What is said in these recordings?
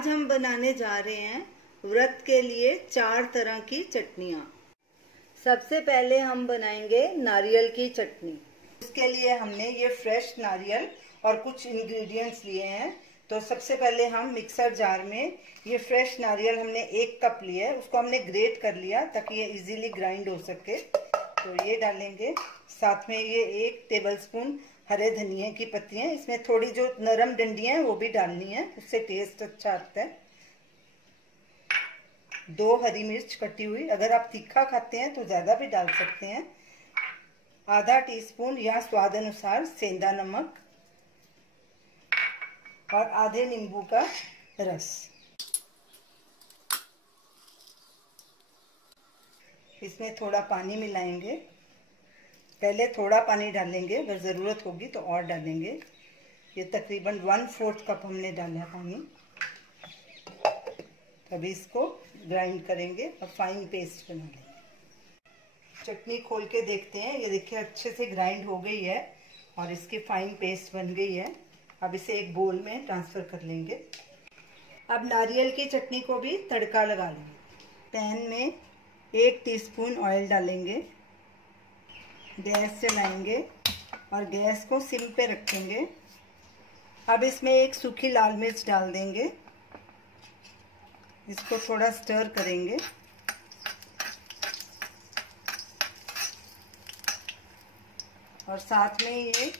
आज हम बनाने जा रहे हैं व्रत के लिए 4 तरह की चटनियाँ। सबसे पहले हम बनाएंगे नारियल की चटनी। उसके लिए हमने ये फ्रेश नारियल और कुछ इंग्रेडिएंट्स लिए हैं। तो सबसे पहले हम मिक्सर जार में ये फ्रेश नारियल हमने 1 कप लिया है, उसको हमने ग्रेट कर लिया ताकि ये इजीली ग्राइंड हो सके। तो ये डालेंगे। साथ में ये 1 टेबलस्पून हरे धनिए की पत्तियां, इसमें थोड़ी जो नरम डंडियां हैं वो भी डालनी है, उससे टेस्ट अच्छा आता है। 2 हरी मिर्च कटी हुई, अगर आप तीखा खाते हैं तो ज्यादा भी डाल सकते हैं। आधा टीस्पून या स्वाद अनुसार सेंधा नमक और आधे नींबू का रस। इसमें थोड़ा पानी मिलाएंगे। पहले थोड़ा पानी डालेंगे, अगर ज़रूरत होगी तो और डालेंगे। ये तकरीबन 1/4 कप हमने डाला पानी। अभी इसको ग्राइंड करेंगे और फाइन पेस्ट बना लेंगे। चटनी खोल के देखते हैं। ये देखिए अच्छे से ग्राइंड हो गई है और इसकी फाइन पेस्ट बन गई है। अब इसे एक बोल में ट्रांसफ़र कर लेंगे। अब नारियल की चटनी को भी तड़का लगा लेंगे। पैन में 1 टीस्पून ऑयल डालेंगे। गैस जलाएंगे और गैस को सिम पे रखेंगे। अब इसमें 1 सूखी लाल मिर्च डाल देंगे। इसको थोड़ा स्टर करेंगे। और साथ में ये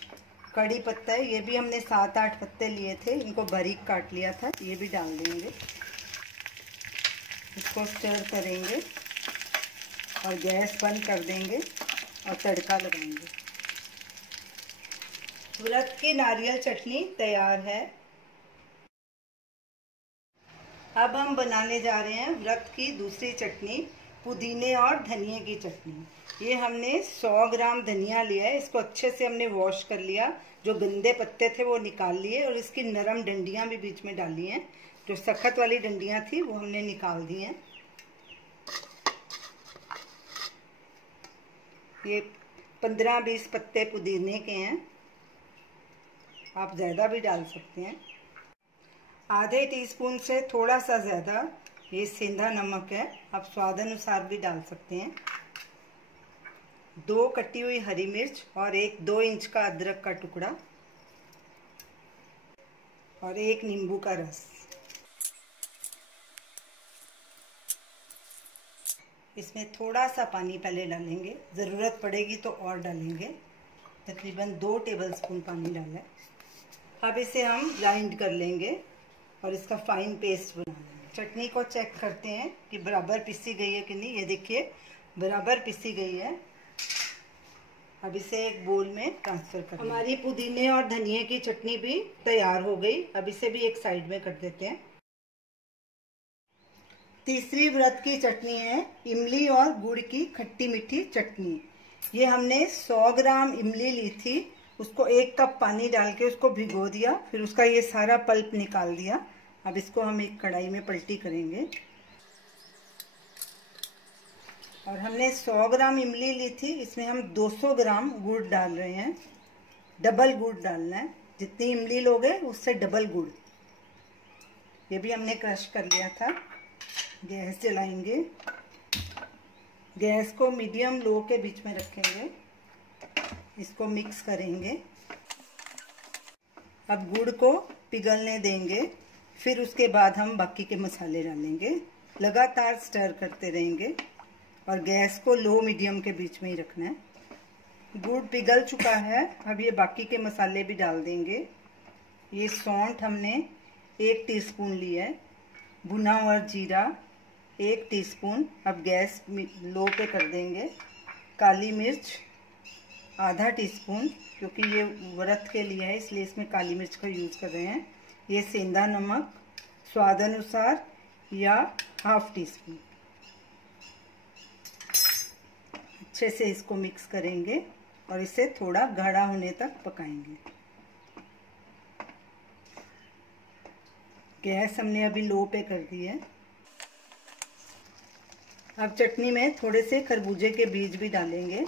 कड़ी पत्ता है, ये भी हमने 7-8 पत्ते लिए थे, इनको बारीक काट लिया था, ये भी डाल देंगे। इसको स्टर करेंगे और गैस बंद कर देंगे और तड़का लगाएंगे। व्रत की नारियल चटनी तैयार है। अब हम बनाने जा रहे हैं व्रत की दूसरी चटनी, पुदीने और धनिए की चटनी। ये हमने 100 ग्राम धनिया लिया है, इसको अच्छे से हमने वॉश कर लिया। जो गंदे पत्ते थे वो निकाल लिए और इसकी नरम डंडियां भी बीच में डाली हैं। जो सख्त वाली डंडियां थी वो हमने निकाल दी हैं। ये 15-20 पत्ते पुदीने के हैं, आप ज़्यादा भी डाल सकते हैं। आधे टीस्पून से थोड़ा सा ज़्यादा ये सेंधा नमक है, आप स्वाद अनुसार भी डाल सकते हैं। 2 कटी हुई हरी मिर्च और 1-2 इंच का अदरक का टुकड़ा और 1 नींबू का रस। इसमें थोड़ा सा पानी पहले डालेंगे, ज़रूरत पड़ेगी तो और डालेंगे। तकरीबन 2 टेबलस्पून पानी डाला है। अब इसे हम ग्राइंड कर लेंगे और इसका फाइन पेस्ट बना लेंगे। चटनी को चेक करते हैं कि बराबर पिसी गई है कि नहीं। ये देखिए बराबर पिसी गई है। अब इसे एक बोल में ट्रांसफ़र कर। हमारी पुदीने और धनिए की चटनी भी तैयार हो गई। अब इसे भी एक साइड में कर देते हैं। तीसरी व्रत की चटनी है इमली और गुड़ की खट्टी मीठी चटनी। ये हमने 100 ग्राम इमली ली थी, उसको 1 कप पानी डाल के उसको भिगो दिया, फिर उसका ये सारा पल्प निकाल दिया। अब इसको हम एक कढ़ाई में पलटी करेंगे। और हमने 100 ग्राम इमली ली थी, इसमें हम 200 ग्राम गुड़ डाल रहे हैं। डबल गुड़ डालना है, जितनी इमली लोगे उससे डबल गुड़। ये भी हमने क्रश कर लिया था। गैस जलाएंगे। गैस को मीडियम लो के बीच में रखेंगे। इसको मिक्स करेंगे। अब गुड़ को पिघलने देंगे, फिर उसके बाद हम बाकी के मसाले डालेंगे। लगातार स्टर करते रहेंगे और गैस को लो मीडियम के बीच में ही रखना है। गुड़ पिघल चुका है, अब ये बाकी के मसाले भी डाल देंगे। ये सौंठ हमने 1 टीस्पून लिया है। भुना हुआ जीरा 1 टीस्पून, अब गैस लो पे कर देंगे। काली मिर्च आधा टीस्पून, क्योंकि ये व्रत के लिए है इसलिए इसमें काली मिर्च का यूज़ कर रहे हैं। ये सेंधा नमक स्वाद अनुसार या ½ टीस्पून। अच्छे से इसको मिक्स करेंगे और इसे थोड़ा गाढ़ा होने तक पकाएंगे। गैस हमने अभी लो पे कर दी है। अब चटनी में थोड़े से खरबूजे के बीज भी डालेंगे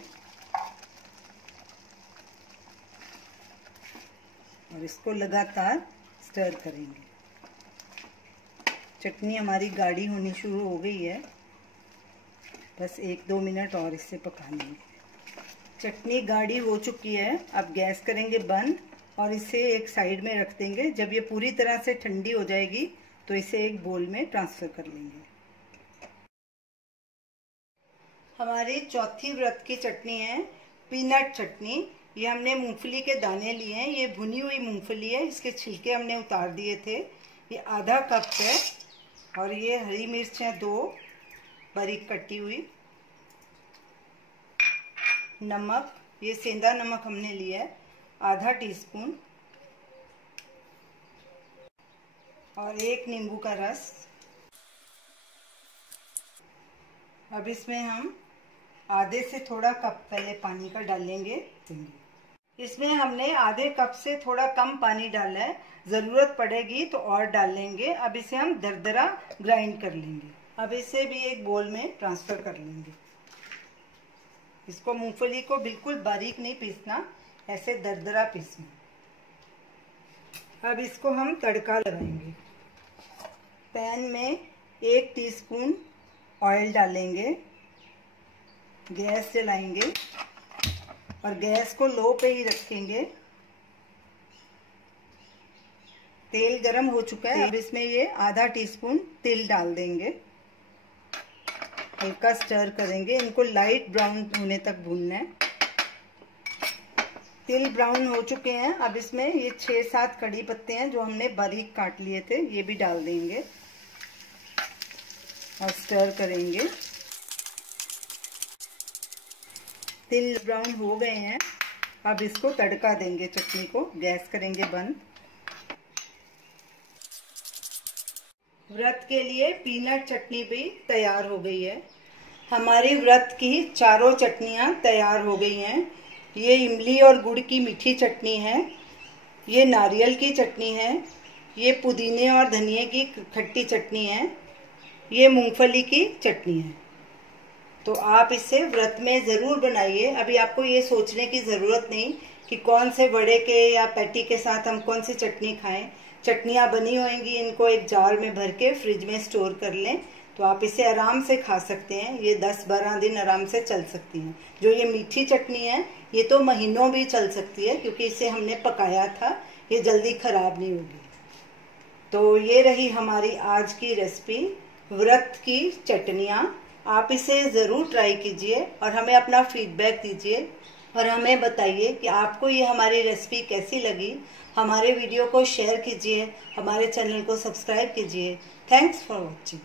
और इसको लगातार स्टर करेंगे। चटनी हमारी गाढ़ी होनी शुरू हो गई है, बस 1-2 मिनट और इसे पका लेंगे। चटनी गाढ़ी हो चुकी है। अब गैस करेंगे बंद और इसे एक साइड में रख देंगे। जब ये पूरी तरह से ठंडी हो जाएगी तो इसे एक बोल में ट्रांसफ़र कर लेंगे। हमारी चौथी व्रत की चटनी है पीनट चटनी। ये हमने मूंगफली के दाने लिए हैं। ये भुनी हुई मूंगफली है, इसके छिलके हमने उतार दिए थे। ये आधा कप है। और ये हरी मिर्च है 2 बारीक कटी हुई। नमक, ये सेंधा नमक हमने लिया है आधा टीस्पून। और 1 नींबू का रस। अब इसमें हम आधे से थोड़ा कप पहले पानी का डालेंगे। इसमें हमने आधे कप से थोड़ा कम पानी डाला है, ज़रूरत पड़ेगी तो और डाल लेंगे। अब इसे हम दरदरा ग्राइंड कर लेंगे। अब इसे भी एक बोल में ट्रांसफ़र कर लेंगे। इसको मूंगफली को बिल्कुल बारीक नहीं पीसना, ऐसे दरदरा पीसना। अब इसको हम तड़का लगाएंगे। पैन में 1 टीस्पून ऑयल डालेंगे। गैस जलाएंगे और गैस को लो पे ही रखेंगे। तेल गरम हो चुका है। अब इसमें ये आधा टीस्पून तिल डाल देंगे। हल्का स्टर करेंगे। इनको लाइट ब्राउन होने तक भूनना है। तिल ब्राउन हो चुके हैं। अब इसमें ये 6-7 कड़ी पत्ते हैं जो हमने बारीक काट लिए थे, ये भी डाल देंगे और स्टर करेंगे। तिल ब्राउन हो गए हैं। अब इसको तड़का देंगे चटनी को। गैस करेंगे बंद। व्रत के लिए पीनट चटनी भी तैयार हो गई है। हमारी व्रत की चारों चटनियाँ तैयार हो गई हैं। ये इमली और गुड़ की मीठी चटनी है, ये नारियल की चटनी है, ये पुदीने और धनिए की खट्टी चटनी है, ये मूंगफली की चटनी है। तो आप इसे व्रत में ज़रूर बनाइए। अभी आपको ये सोचने की ज़रूरत नहीं कि कौन से वड़े के या पैटी के साथ हम कौन सी चटनी खाएं। चटनियाँ बनी होंगी, इनको एक जार में भर के फ्रिज में स्टोर कर लें तो आप इसे आराम से खा सकते हैं। ये 10-12 दिन आराम से चल सकती हैं। जो ये मीठी चटनी है ये तो महीनों भी चल सकती है, क्योंकि इसे हमने पकाया था, ये जल्दी ख़राब नहीं होगी। तो ये रही हमारी आज की रेसिपी, व्रत की चटनियाँ। आप इसे ज़रूर ट्राई कीजिए और हमें अपना फीडबैक दीजिए और हमें बताइए कि आपको ये हमारी रेसिपी कैसी लगी। हमारे वीडियो को शेयर कीजिए, हमारे चैनल को सब्सक्राइब कीजिए। Thanks for watching.